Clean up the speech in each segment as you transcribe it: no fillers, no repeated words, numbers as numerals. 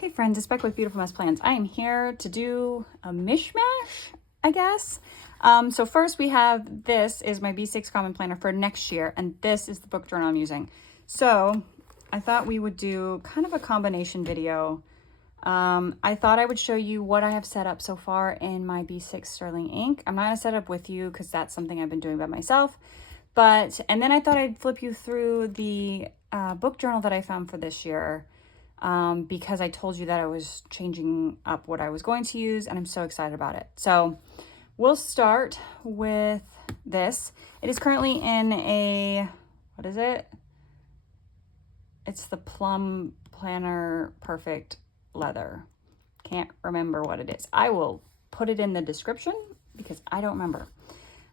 Hey friends, it's Beck with Beautiful Mess Plans. I am here to do a mishmash, I guess. So first we have, this is my B6 Common Planner for next year, and this is the book journal I'm using. So I thought we would do kind of a combination video. I thought I would show you what I have set up so far in my B6 Sterling ink. I'm not going to set up with you because that's something I've been doing by myself. And then I thought I'd flip you through the book journal that I found for this year. Because I told you that I was changing up what I was going to use, and I'm so excited about it. So we'll start with this. It is currently in a, what is it? It's the Plum Planner Perfect Leather. Can't remember what it is. I will put it in the description because I don't remember.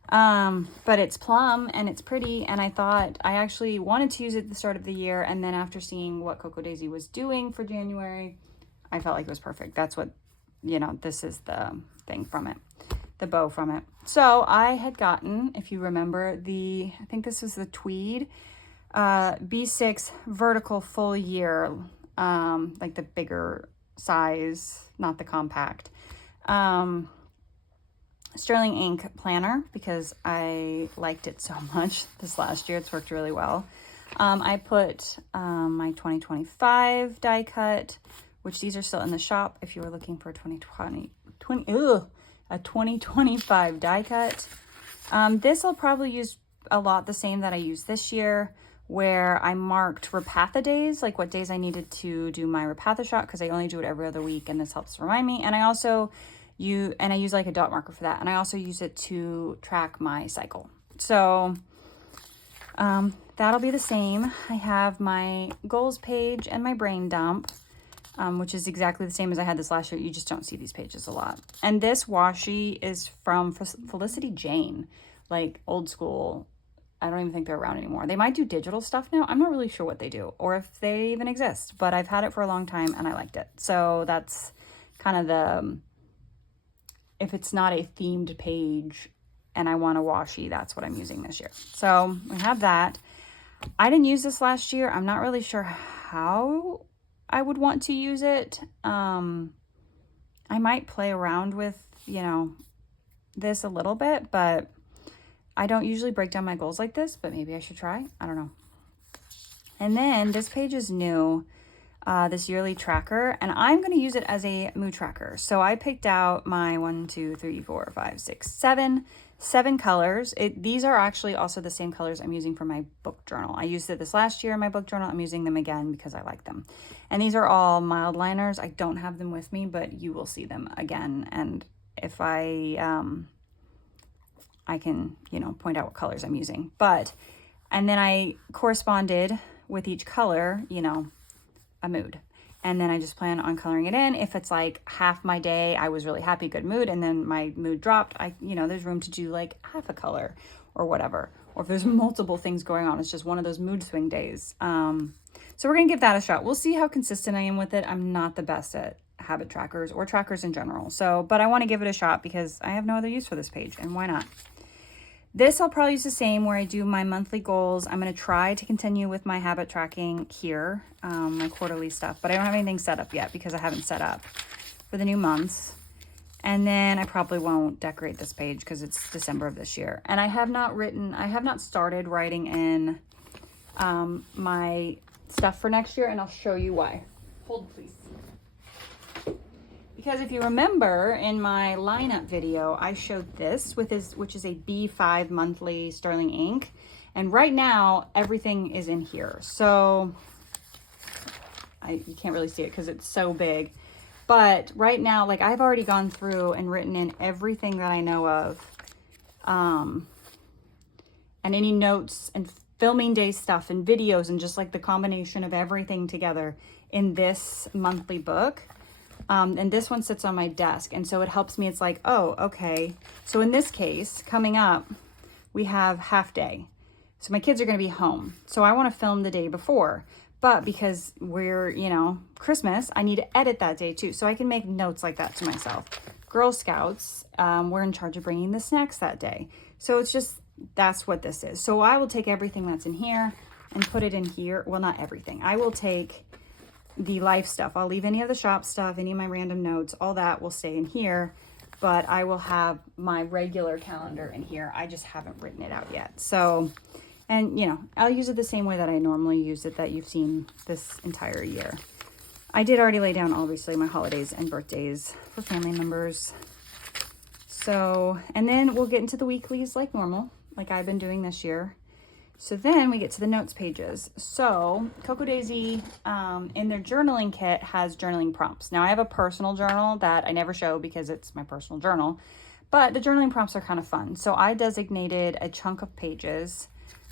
But it's plum and it's pretty, and I thought I actually wanted to use it at the start of the year, and then after seeing what Coco Daisy was doing for January, I felt like it was perfect. That's what, this is the thing from it, the bow from it. So I had gotten, if you remember, I think this was the tweed, B6 vertical full year, like the bigger size, not the compact. Sterling ink planner because I liked it so much this last year. It's worked really well. I put my 2025 die cut, which these are still in the shop if you were looking for a 2025 die cut. This I'll probably use a lot the same that I used this year, where I marked Repatha days, like what days I needed to do my Repatha shot, because I only do it every other week, and this helps remind me. And I also I use like a dot marker for that. And I also use it to track my cycle. So that'll be the same. I have my goals page and my brain dump, which is exactly the same as I had this last year. You just don't see these pages a lot. And this washi is from Felicity Jane, like old school. I don't even think they're around anymore. They might do digital stuff now. I'm not really sure what they do or if they even exist, but I've had it for a long time and I liked it. So that's kind of the, if it's not a themed page and I want a washi, that's what I'm using this year. So we have that. I didn't use this last year. I'm not really sure how I would want to use it. I might play around with, this a little bit, but I don't usually break down my goals like this, but maybe I should try. I don't know. And then this page is new. This yearly tracker, and I'm going to use it as a mood tracker. So I picked out my 7 colors. These are actually also the same colors I'm using for my book journal. I used it this last year in my book journal. I'm using them again because I like them. And these are all mild liners. I don't have them with me, but you will see them again. And if I can, point out what colors I'm using. And then I corresponded with each color, a mood. And then I just plan on coloring it in. If it's like half my day, I was really happy, good mood, and then my mood dropped, there's room to do like half a color or whatever. Or if there's multiple things going on, it's just one of those mood swing days. So we're gonna give that a shot. We'll see how consistent I am with it. I'm not the best at habit trackers or trackers in general. But I wanna give it a shot because I have no other use for this page, and why not? This I'll probably use the same where I do my monthly goals. I'm going to try to continue with my habit tracking here, my quarterly stuff, but I don't have anything set up yet because I haven't set up for the new months. And then I probably won't decorate this page because it's December of this year. And I have not started writing in my stuff for next year, and I'll show you why. Hold please. Because if you remember in my lineup video, I showed this which is a B5 monthly Sterling ink. And right now, everything is in here. So you can't really see it because it's so big. But right now, like I've already gone through and written in everything that I know of. And any notes and filming day stuff and videos and just like the combination of everything together in this monthly book. And this one sits on my desk, and so it helps me. It's like, oh, okay. So in this case, coming up, we have half day. So my kids are going to be home. So I want to film the day before. But because we're, Christmas, I need to edit that day too. So I can make notes like that to myself. Girl Scouts, we're in charge of bringing the snacks that day. So it's just, that's what this is. So I will take everything that's in here and put it in here. Well, not everything. I will take the life stuff. I'll leave any of the shop stuff, any of my random notes, all that will stay in here, but I will have my regular calendar in here. I just haven't written it out yet. So, and you know, I'll use it the same way that I normally use it, that you've seen this entire year. I did already lay down, obviously, my holidays and birthdays for family members. So, and then we'll get into the weeklies like normal, like I've been doing this year. So then we get to the notes pages. So Cocoa Daisy in their journaling kit has journaling prompts. Now I have a personal journal that I never show because it's my personal journal, but the journaling prompts are kind of fun. So I designated a chunk of pages.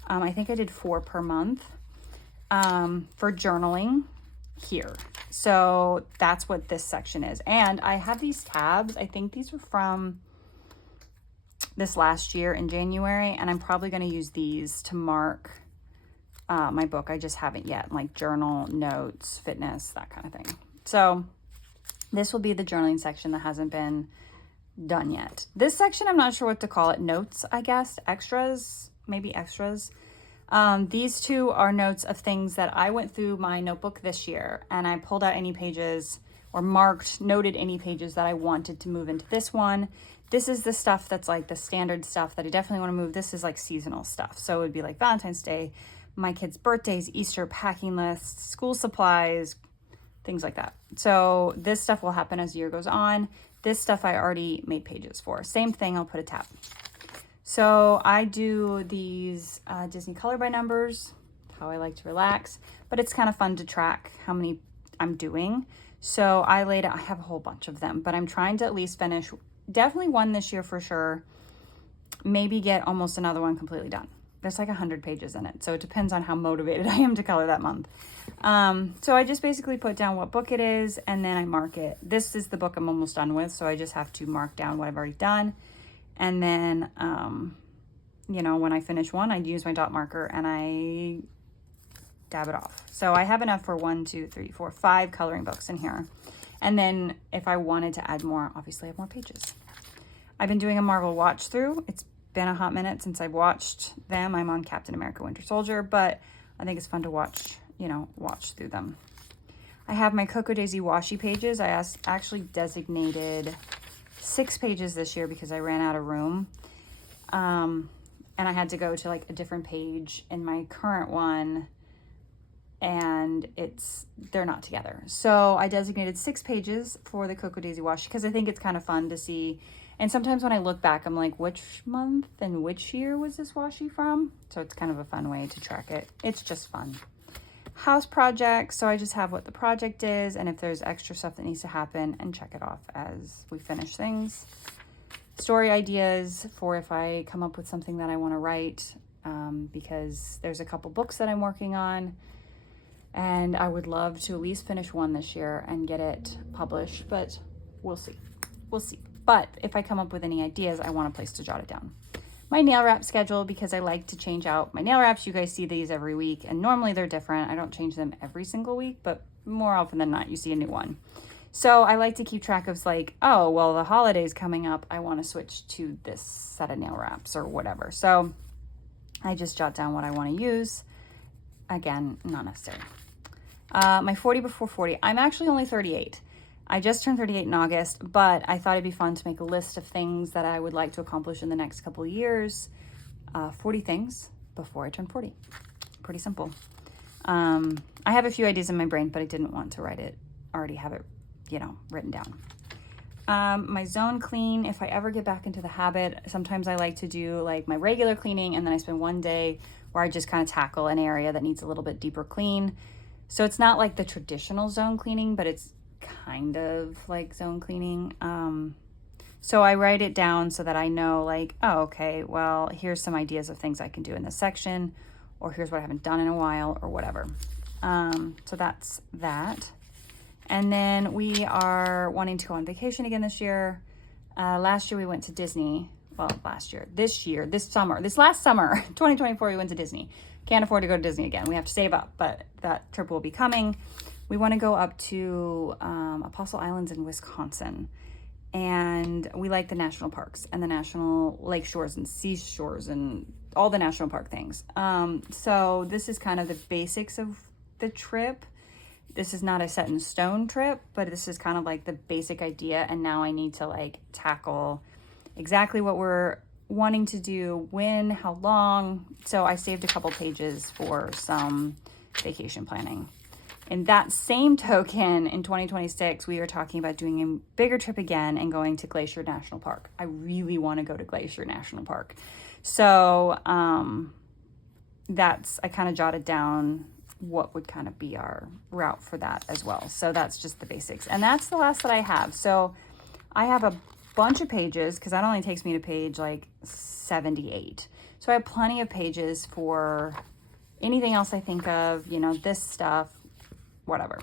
I think I did 4 per month for journaling here. So that's what this section is. And I have these tabs. I think these were from this last year in January, and I'm probably going to use these to mark my book. I just haven't yet, like journal, notes, fitness, that kind of thing. So this will be the journaling section that hasn't been done yet. This section, I'm not sure what to call it. Notes, I guess. Extras, maybe extras. These two are notes of things that I went through my notebook this year, and I pulled out any pages or noted any pages that I wanted to move into this one. This is the stuff that's like the standard stuff that I definitely want to move. This is like seasonal stuff. So it would be like Valentine's Day, my kids' birthdays, Easter, packing lists, school supplies, things like that. So this stuff will happen as the year goes on. This stuff I already made pages for. Same thing, I'll put a tab. So I do these Disney color by numbers, how I like to relax, but it's kind of fun to track how many I'm doing. So I have a whole bunch of them, but I'm trying to at least finish definitely one this year for sure. Maybe get almost another one completely done. There's like 100 pages in it. So it depends on how motivated I am to color that month. So I just basically put down what book it is, and then I mark it. This is the book I'm almost done with. So I just have to mark down what I've already done. And then, you know, when I finish one, I use my dot marker and I dab it off. So I have enough for 5 coloring books in here. And then if I wanted to add more, obviously I have more pages. I've been doing a Marvel watch through. It's been a hot minute since I've watched them. I'm on Captain America Winter Soldier, but I think it's fun to watch through them. I have my Cocoa Daisy washi pages. I actually designated 6 pages this year because I ran out of room. And I had to go to like a different page in my current one, and they're not together. So I designated 6 pages for the Cocoa Daisy washi because I think it's kind of fun to see. And sometimes when I look back, I'm like, which month and which year was this washi from? So it's kind of a fun way to track it. It's just fun. House projects. So I just have what the project is, and if there's extra stuff that needs to happen, and check it off as we finish things. Story ideas for if I come up with something that I want to write, because there's a couple books that I'm working on. And I would love to at least finish one this year and get it published, but we'll see. We'll see. But if I come up with any ideas, I want a place to jot it down. My nail wrap schedule, because I like to change out my nail wraps. You guys see these every week, and normally they're different. I don't change them every single week, but more often than not, you see a new one. So I like to keep track of like, oh, well, the holiday's coming up. I want to switch to this set of nail wraps or whatever. So I just jot down what I want to use. Again, not necessary. My 40 before 40. I'm actually only 38. I just turned 38 in August, but I thought it'd be fun to make a list of things that I would like to accomplish in the next couple of years. 40 things before I turn 40. Pretty simple. I have a few ideas in my brain, but I didn't want to already have it, written down. My zone clean, if I ever get back into the habit, sometimes I like to do like my regular cleaning, and then I spend one day where I just kind of tackle an area that needs a little bit deeper clean. So it's not like the traditional zone cleaning, but it's kind of like zone cleaning. So I write it down so that I know like, oh, okay, well, here's some ideas of things I can do in this section, or here's what I haven't done in a while, or whatever. So that's that. And then we are wanting to go on vacation again this year. Last year we went to Disney. Well, last summer, 2024, we went to Disney. Can't afford to go to Disney again. We have to save up, but that trip will be coming. We want to go up to Apostle Islands in Wisconsin. And we like the national parks and the national lake shores and seashores and all the national park things. So this is kind of the basics of the trip. this is not a set in stone trip, but this is kind of like the basic idea. And now I need to like tackle exactly what we're wanting to do, when, how long. So I saved a couple pages for some vacation planning. In that same token, in 2026, we are talking about doing a bigger trip again and going to Glacier National Park. I really want to go to Glacier National Park. So I kind of jotted down what would kind of be our route for that as well. So that's just the basics. And that's the last that I have. So I have a bunch of pages because that only takes me to page like 78. So I have plenty of pages for anything else I think of, you know, this stuff, whatever.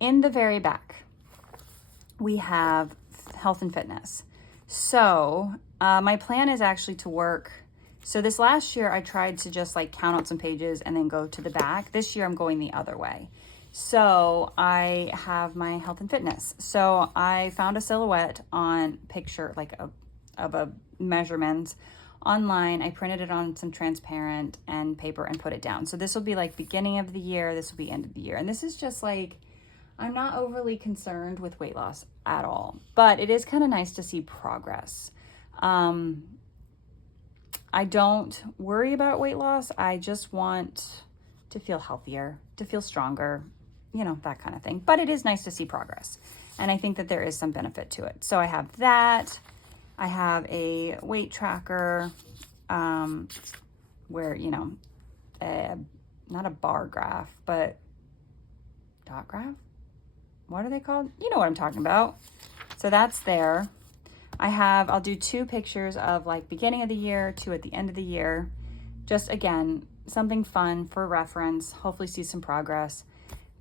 In the very back, we have health and fitness. So my plan is actually to work. So this last year I tried to just like count out some pages and then go to the back. This year I'm going the other way. So I have my health and fitness. So I found a silhouette on picture, like of a measurement online. I printed it on some transparent and paper and put it down. So this will be like beginning of the year. This will be end of the year. And this is just like, I'm not overly concerned with weight loss at all, but it is kind of nice to see progress. I don't worry about weight loss. I just want to feel healthier, to feel stronger, you know, that kind of thing. But it is nice to see progress. And I think that there is some benefit to it. So I have that. I have a weight tracker where, you know, not a bar graph, but dot graph? What are they called? You know what I'm talking about. So that's there. I'll do 2 pictures of like beginning of the year, 2 at the end of the year. Just again, something fun for reference, hopefully see some progress.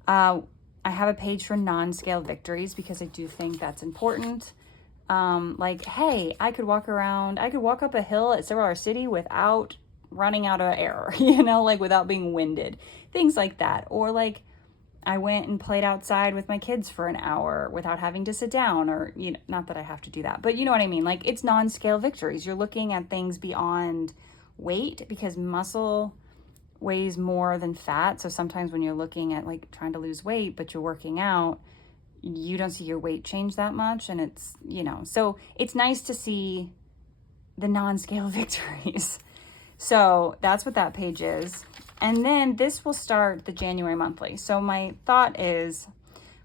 I have a page for non-scale victories because I do think that's important. Like, hey, I could walk up a hill at Silver City without running out of air, you know, like without being winded, things like that. Or like, I went and played outside with my kids for an hour without having to sit down, or, you know, not that I have to do that, but you know what I mean? Like, it's non-scale victories. You're looking at things beyond weight because muscle weighs more than fat. So sometimes when you're looking at like trying to lose weight, but you're working out, you don't see your weight change that much. And it's, you know, so it's nice to see the non-scale victories. So that's what that page is. And then this will start the January monthly. So my thought is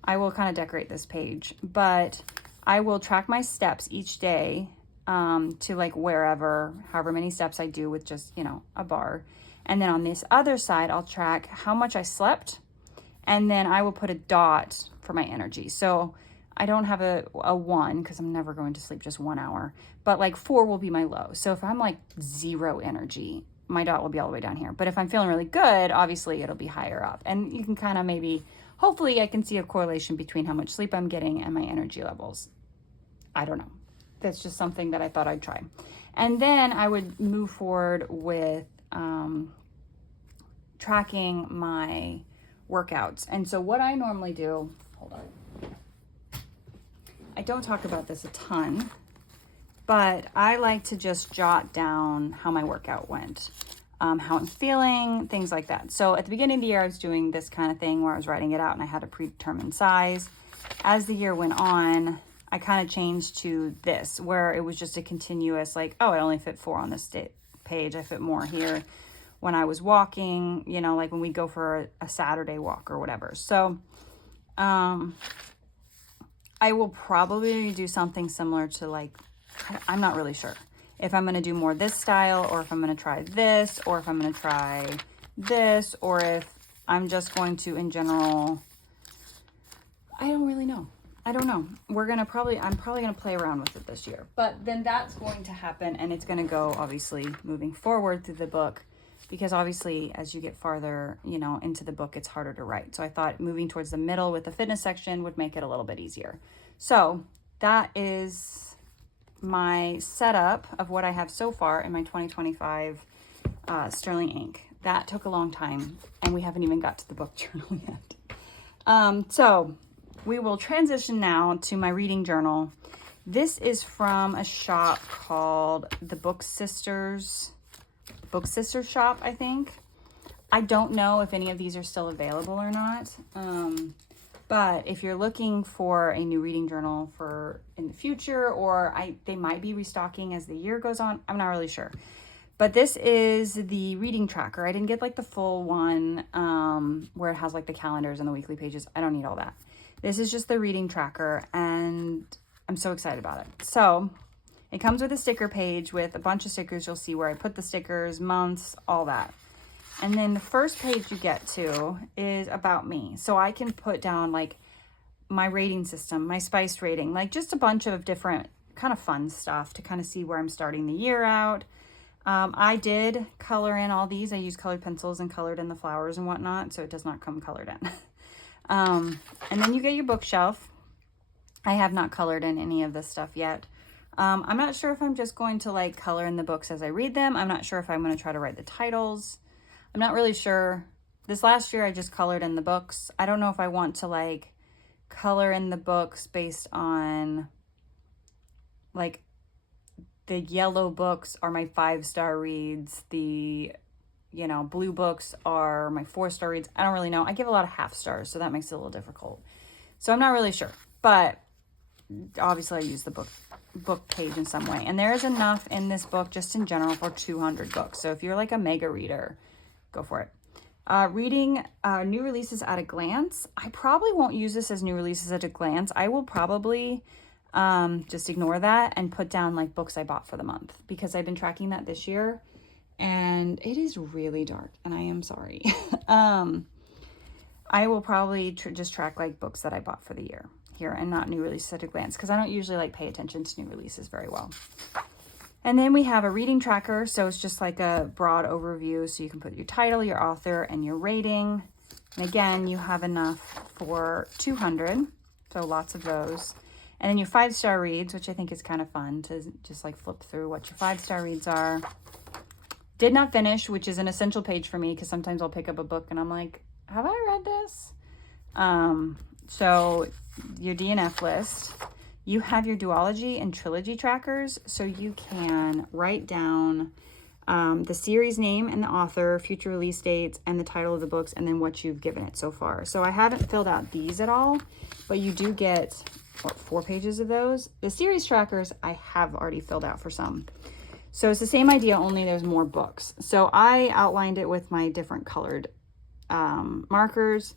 I will kind of decorate this page, but I will track my steps each day to like however many steps I do with just, you know, a bar. And then on this other side, I'll track how much I slept. And then I will put a dot for my energy. So I don't have a 1 because I'm never going to sleep just 1 hour, but like 4 will be my low. So if I'm like 0 energy, my dot will be all the way down here. But if I'm feeling really good, obviously it'll be higher up. And you can kind of hopefully I can see a correlation between how much sleep I'm getting and my energy levels. I don't know. That's just something that I thought I'd try. And then I would move forward with tracking my workouts. And so what I normally do, hold on. I don't talk about this a ton, but I like to just jot down how my workout went, how I'm feeling, things like that. So at the beginning of the year, I was doing this kind of thing where I was writing it out and I had a predetermined size. As the year went on, I kind of changed to this, where it was just a continuous, like, oh, I only fit 4 on this page. I fit more here when I was walking, you know, like when we go for a Saturday walk or whatever. So I will probably do something similar to like, I'm not really sure if I'm going to do more this style, or if I'm going to try this, or if I'm going to try this, or if I'm just going to, in general, I don't really know. I don't know. I'm probably going to play around with it this year, but then that's going to happen. And it's going to go obviously moving forward through the book, because obviously as you get farther, you know, into the book, it's harder to write. So I thought moving towards the middle with the fitness section would make it a little bit easier. So that is my setup of what I have so far in my 2025 Sterling ink. That took a long time, and we haven't even got to the book journal yet. So we will transition now to my reading journal. This is from a shop called the Book Sisters Shop, I think. I don't know if any of these are still available or not. But if you're looking for a new reading journal for in the future, or they might be restocking as the year goes on, I'm not really sure. But this is the reading tracker. I didn't get like the full one where it has like the calendars and the weekly pages. I don't need all that. This is just the reading tracker, and I'm so excited about it. So it comes with a sticker page with a bunch of stickers. You'll see where I put the stickers, months, all that. And then the first page you get to is about me. So I can put down like my rating system, my spice rating, like just a bunch of different kind of fun stuff to kind of see where I'm starting the year out. I did color in all these. I used colored pencils and colored in the flowers and whatnot, so it does not come colored in. And then you get your bookshelf. I have not colored in any of this stuff yet. I'm not sure if I'm just going to like color in the books as I read them. I'm not sure if I'm going to try to write the titles. I'm not really sure. This last year I just colored in the books. I don't know if I want to like color in the books based on like the yellow books are my 5-star reads. The, you know, blue books are my 4-star reads. I don't really know. I give a lot of half stars, so that makes it a little difficult. So I'm not really sure, but obviously I use the book page in some way. And there is enough in this book just in general for 200 books. So if you're like a mega reader, go for it. Reading new releases at a glance. I probably won't use this as new releases at a glance. I will probably just ignore that and put down like books I bought for the month, because I've been tracking that this year and it is really dark and I am sorry. I will probably just track like books that I bought for the year here and not new releases at a glance, because I don't usually like pay attention to new releases very well. And then we have a reading tracker. So it's just like a broad overview. So you can put your title, your author, and your rating. And again, you have enough for 200. So lots of those. And then your 5-star reads, which I think is kind of fun to just like flip through what your 5-star reads are. Did not finish, which is an essential page for me, because sometimes I'll pick up a book and I'm like, have I read this? So your DNF list. You have your duology and trilogy trackers, so you can write down the series name and the author, future release dates, and the title of the books, and then what you've given it so far. So I haven't filled out these at all, but you do get, what, 4 pages of those? The series trackers I have already filled out for some. So it's the same idea, only there's more books. So I outlined it with my different colored markers,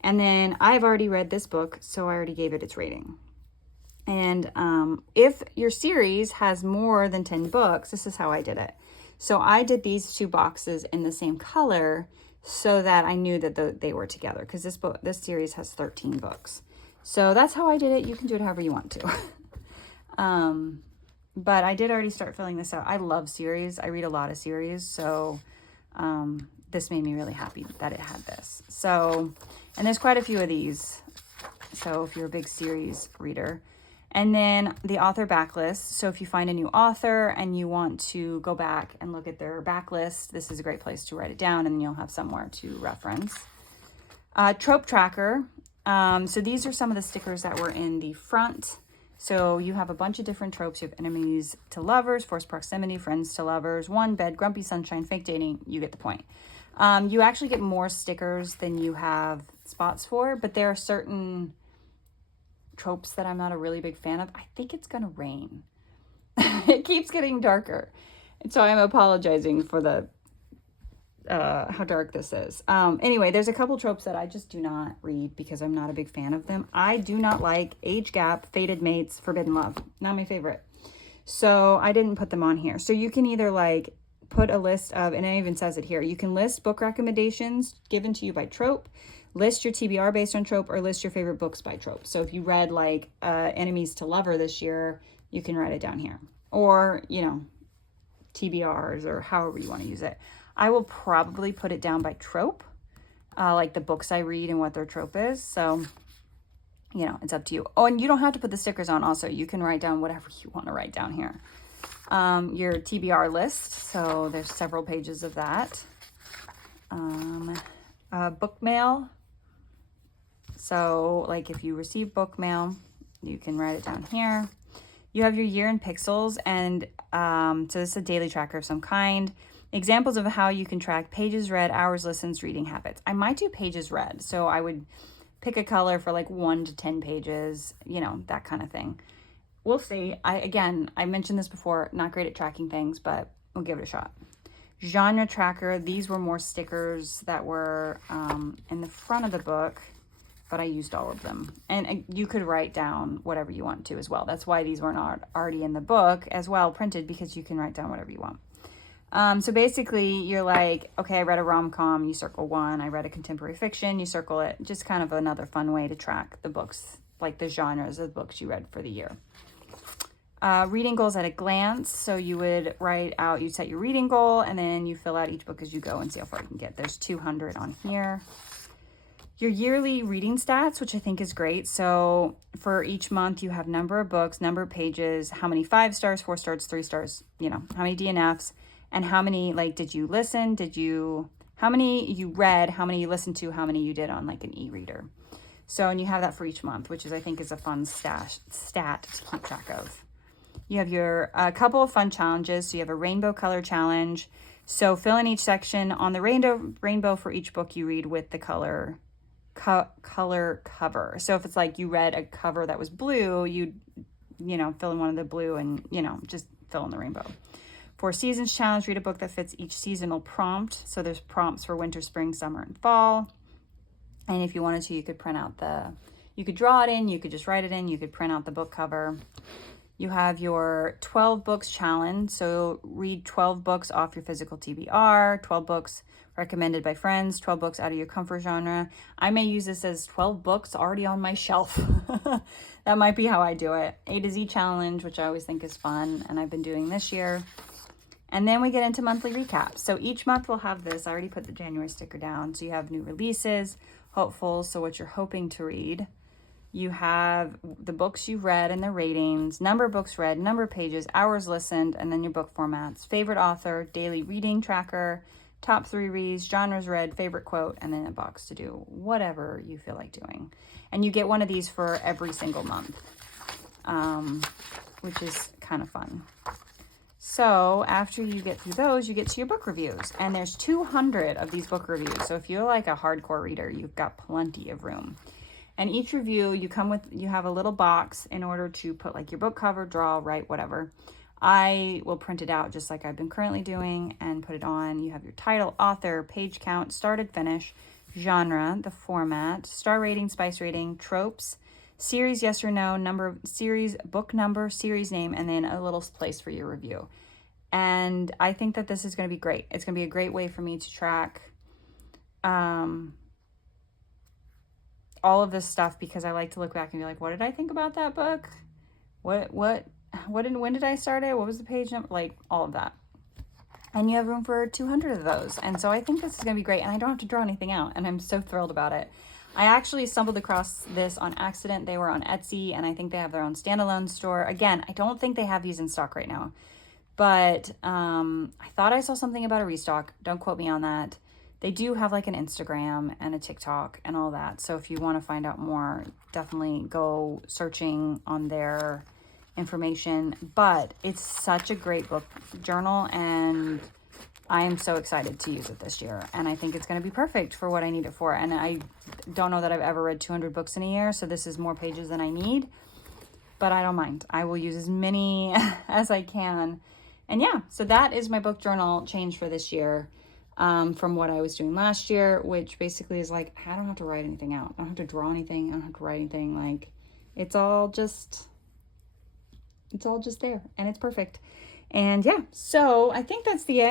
and then I've already read this book, so I already gave it its rating. And if your series has more than 10 books, this is how I did it. So I did these 2 boxes in the same color so that I knew that they were together, because this series has 13 books. So that's how I did it. You can do it however you want to. But I did already start filling this out. I love series. I read a lot of series. So this made me really happy that it had this. So, and there's quite a few of these. So if you're a big series reader. And then the author backlist. So if you find a new author and you want to go back and look at their backlist, this is a great place to write it down, and you'll have somewhere to reference. Trope tracker. So these are some of the stickers that were in the front. So you have a bunch of different tropes. You have enemies to lovers, forced proximity, friends to lovers, one bed, grumpy sunshine, fake dating. You get the point. You actually get more stickers than you have spots for, but there are certain tropes that I'm not a really big fan of. I think it's gonna rain. It keeps getting darker, and so I'm apologizing for the how dark this is. Anyway, there's a couple tropes that I just do not read because I'm not a big fan of them. I do not like age gap, fated mates, forbidden love. Not my favorite. So I didn't put them on here. So you can either like put a list of, and it even says it here, you can list book recommendations given to you by trope, list your TBR based on trope, or list your favorite books by trope. So if you read like Enemies to Lover this year, you can write it down here. Or, you know, TBRs, or however you want to use it. I will probably put it down by trope, like the books I read and what their trope is. So, you know, it's up to you. Oh, and you don't have to put the stickers on also. You can write down whatever you want to write down here. Your TBR list. So there's several pages of that. Book mail. So like if you receive book mail, you can write it down here. You have your year in pixels, and so this is a daily tracker of some kind. Examples of how you can track pages read, hours listened, reading habits. I might do pages read. So I would pick a color for like 1 to 10 pages, you know, that kind of thing. We'll see. I mentioned this before, not great at tracking things, but we'll give it a shot. Genre tracker. These were more stickers that were in the front of the book, but I used all of them. And you could write down whatever you want to as well. That's why these were not already in the book as well printed, because you can write down whatever you want. So basically you're like, okay, I read a rom-com, you circle 1. I read a contemporary fiction, you circle it. Just kind of another fun way to track the books, like the genres of the books you read for the year. Reading goals at a glance. So you would write out, you set your reading goal, and then you fill out each book as you go and see how far you can get. There's 200 on here. Your yearly reading stats, which I think is great. So for each month, you have number of books, number of pages, how many 5 stars, 4 stars, 3 stars, you know, how many DNFs, and how many, like, did you listen? How many you read, how many you listened to, how many you did on like an e-reader. So, and you have that for each month, which I think is a fun stat to keep track of. You have your couple of fun challenges. So you have a rainbow color challenge. So fill in each section on the rainbow for each book you read with the color cover. So if it's like you read a cover that was blue, you know, fill in one of the blue and, you know, just fill in the rainbow. For seasons challenge, read a book that fits each seasonal prompt. So there's prompts for winter, spring, summer, and fall. And if you wanted to, you could print out you could draw it in, you could just write it in, you could print out the book cover. You have your 12 books challenge. So read 12 books off your physical TBR, 12 books recommended by friends, 12 books out of your comfort genre. I may use this as 12 books already on my shelf. That might be how I do it. A to Z challenge, which I always think is fun, and I've been doing this year. And then we get into monthly recaps. So each month we'll have this. I already put the January sticker down. So you have new releases, hopefuls, so what you're hoping to read. You have the books you've read and the ratings, number of books read, number of pages, hours listened, and then your book formats, favorite author, daily reading tracker, top 3 reads, genres read, favorite quote, and then a box to do whatever you feel like doing. And you get one of these for every single month, which is kind of fun. So after you get through those, you get to your book reviews, and there's 200 of these book reviews. So if you're like a hardcore reader, you've got plenty of room. And each review you have a little box in order to put like your book cover, draw, write, whatever. I will print it out just like I've been currently doing and put it on. You have your title, author, page count, started, finish, genre, the format, star rating, spice rating, tropes, series, yes or no, number, series, book number, series name, and then a little place for your review. And I think that this is going to be great. It's going to be a great way for me to track all of this stuff, because I like to look back and be like, what did I think about that book? When did I start it? What was the page number? Like all of that. And you have room for 200 of those. And so I think this is going to be great. And I don't have to draw anything out. And I'm so thrilled about it. I actually stumbled across this on accident. They were on Etsy, and I think they have their own standalone store. Again, I don't think they have these in stock right now. But I thought I saw something about a restock. Don't quote me on that. They do have like an Instagram and a TikTok and all that. So if you want to find out more, definitely go searching on their information. But it's such a great book journal, and I am so excited to use it this year. And I think it's going to be perfect for what I need it for. And I don't know that I've ever read 200 books in a year, so this is more pages than I need. But I don't mind. I will use as many as I can. And yeah, so that is my book journal change for this year. From what I was doing last year, which basically is like, I don't have to write anything out. I don't have to draw anything. I don't have to write anything. Like, it's all just there, and it's perfect. And yeah, so I think that's the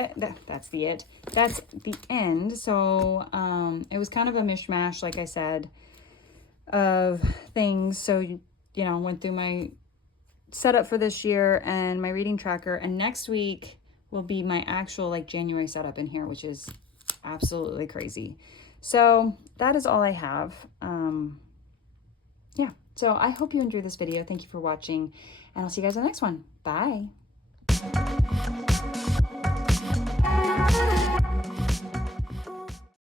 end. So, it was kind of a mishmash, like I said, of things. So, you know, went through my setup for this year and my reading tracker, and next week will be my actual like January setup in here, which is absolutely crazy. So that is all I have. Yeah, so I hope you enjoyed this video. Thank you for watching, and I'll see you guys in the next one. Bye.